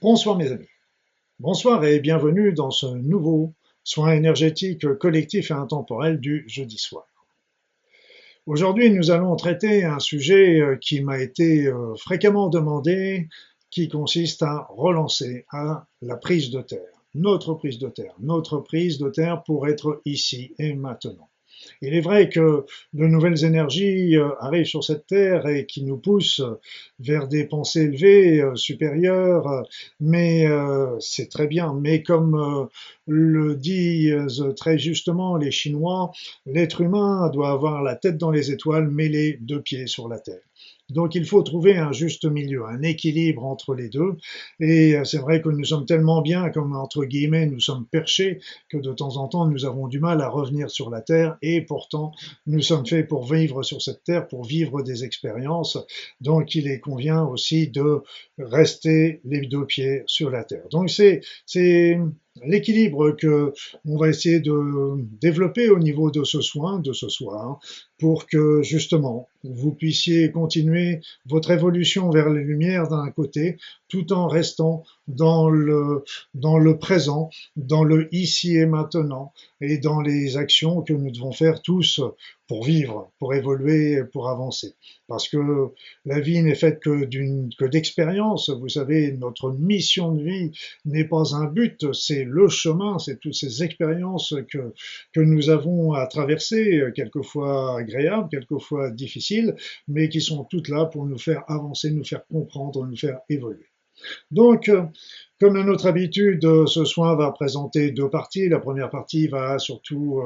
Bonsoir mes amis, bonsoir et bienvenue dans ce nouveau soin énergétique collectif et intemporel du jeudi soir. Aujourd'hui, nous allons traiter un sujet qui m'a été fréquemment demandé, qui consiste à relancer à la prise de terre, notre prise de terre pour être ici et maintenant. Il est vrai que de nouvelles énergies arrivent sur cette terre et qui nous poussent vers des pensées élevées, supérieures, mais c'est très bien. Mais comme le disent très justement les Chinois, l'être humain doit avoir la tête dans les étoiles, mais les deux pieds sur la terre. Donc il faut trouver un juste milieu, un équilibre entre les deux. Et c'est vrai que nous sommes tellement bien, comme entre guillemets, nous sommes perchés, que de temps en temps nous avons du mal à revenir sur la terre. Et pourtant, nous sommes faits pour vivre sur cette terre, pour vivre des expériences. Donc il est convient aussi de rester les deux pieds sur la terre. Donc c'est l'équilibre que on va essayer de développer au niveau de ce soin de ce soir pour que justement vous puissiez continuer votre évolution vers les lumières d'un côté tout en restant dans le présent, dans le ici et maintenant et dans les actions que nous devons faire tous pour vivre, pour évoluer, pour avancer. Parce que la vie n'est faite que d'expériences. Vous savez, notre mission de vie n'est pas un but, c'est le chemin, c'est toutes ces expériences que nous avons à traverser, quelquefois agréables, quelquefois difficiles, mais qui sont toutes là pour nous faire avancer, nous faire comprendre, nous faire évoluer. Donc, comme à notre habitude, ce soin va présenter deux parties. La première partie va surtout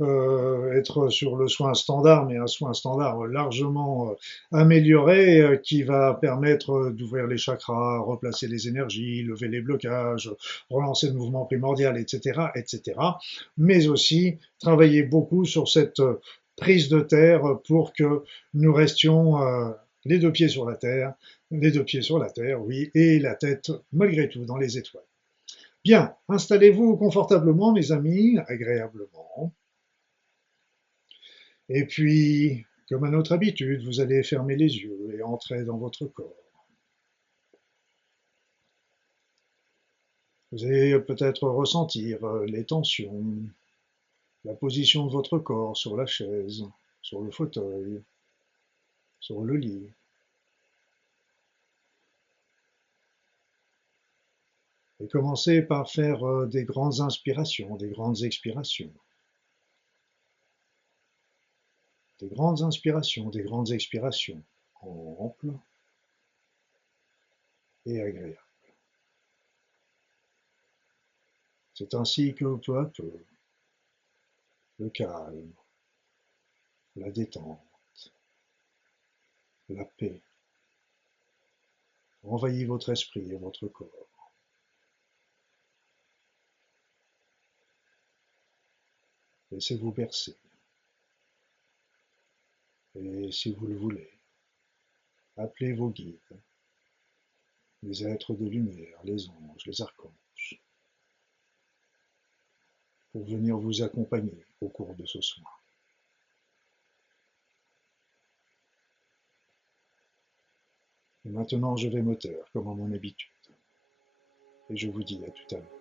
être sur le soin standard, mais un soin standard largement amélioré qui va permettre d'ouvrir les chakras, replacer les énergies, lever les blocages, relancer le mouvement primordial, etc., etc. Mais aussi travailler beaucoup sur cette prise de terre pour que nous restions les deux pieds sur la terre, les deux pieds sur la terre, oui, et la tête malgré tout dans les étoiles. Bien, installez-vous confortablement, mes amis, agréablement. Et puis, comme à notre habitude, vous allez fermer les yeux et entrer dans votre corps. Vous allez peut-être ressentir les tensions, la position de votre corps sur la chaise, sur le fauteuil, sur le lit. Et commencez par faire des grandes inspirations, des grandes expirations. Des grandes inspirations, des grandes expirations, amples et agréables. C'est ainsi que peu à peu, le calme, la détente, la paix envahit votre esprit et votre corps. Laissez-vous bercer. Et si vous le voulez, appelez vos guides, les êtres de lumière, les anges, les archanges, pour venir vous accompagner au cours de ce soin. Et maintenant, je vais me taire, comme à mon habitude. Et je vous dis à tout à l'heure.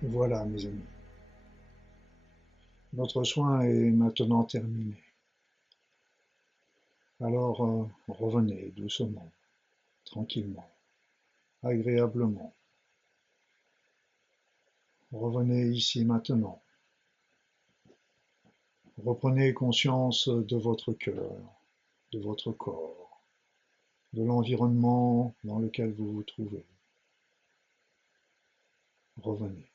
Voilà, mes amis, notre soin est maintenant terminé. Alors revenez doucement, tranquillement, agréablement. Revenez ici maintenant. Reprenez conscience de votre cœur, de votre corps, de l'environnement dans lequel vous vous trouvez. Revenez.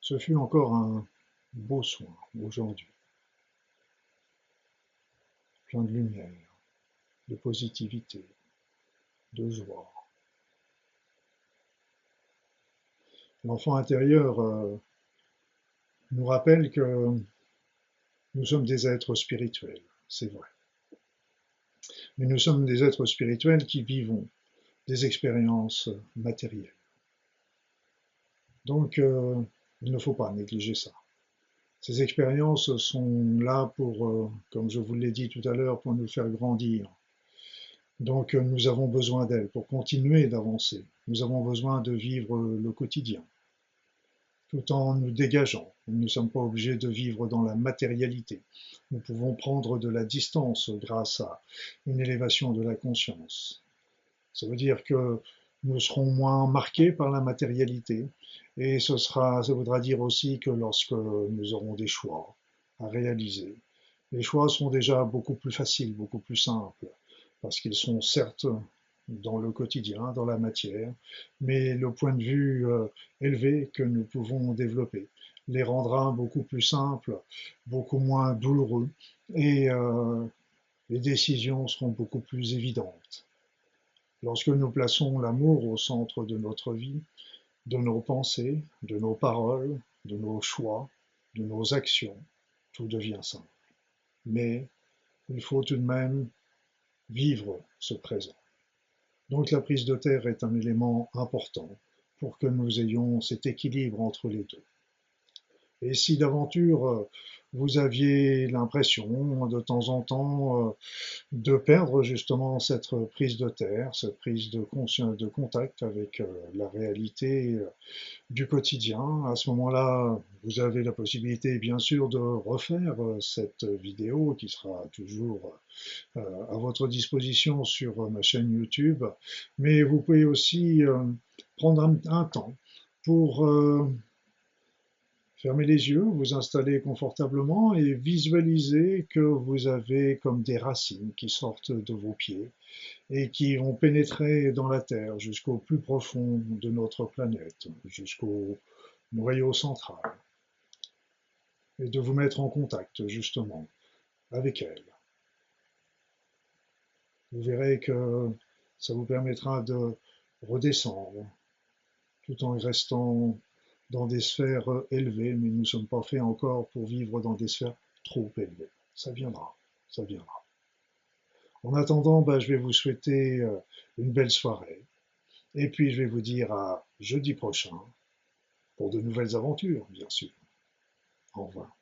Ce fut encore un beau soin aujourd'hui, plein de lumière, de positivité, de joie. L'enfant intérieur nous rappelle que nous sommes des êtres spirituels, c'est vrai. Mais nous sommes des êtres spirituels qui vivons des expériences matérielles. Donc, il ne faut pas négliger ça. Ces expériences sont là pour, comme je vous l'ai dit tout à l'heure, pour nous faire grandir. Donc, nous avons besoin d'elles pour continuer d'avancer. Nous avons besoin de vivre le quotidien, tout en nous dégageant. Nous ne sommes pas obligés de vivre dans la matérialité. Nous pouvons prendre de la distance grâce à une élévation de la conscience. Ça veut dire que nous serons moins marqués par la matérialité et ça voudra dire aussi que lorsque nous aurons des choix à réaliser, les choix sont déjà beaucoup plus faciles, beaucoup plus simples, parce qu'ils sont certes dans le quotidien, dans la matière, mais le point de vue élevé que nous pouvons développer les rendra beaucoup plus simples, beaucoup moins douloureux et les décisions seront beaucoup plus évidentes. Lorsque nous plaçons l'amour au centre de notre vie, de nos pensées, de nos paroles, de nos choix, de nos actions, tout devient simple. Mais il faut tout de même vivre ce présent. Donc la prise de terre est un élément important pour que nous ayons cet équilibre entre les deux. Et si d'aventure vous aviez l'impression de temps en temps de perdre justement cette prise de terre, cette prise de conscience, de contact avec la réalité du quotidien. À ce moment-là, vous avez la possibilité, bien sûr, de refaire cette vidéo qui sera toujours à votre disposition sur ma chaîne YouTube. Mais vous pouvez aussi prendre un temps pour fermer les yeux, vous installer confortablement et visualiser que vous avez comme des racines qui sortent de vos pieds et qui vont pénétrer dans la Terre jusqu'au plus profond de notre planète, jusqu'au noyau central, et de vous mettre en contact justement avec elle. Vous verrez que ça vous permettra de redescendre tout en restant dans des sphères élevées, mais nous ne sommes pas faits encore pour vivre dans des sphères trop élevées. Ça viendra, ça viendra. En attendant, je vais vous souhaiter une belle soirée. Et puis je vais vous dire à jeudi prochain pour de nouvelles aventures, bien sûr. Au revoir.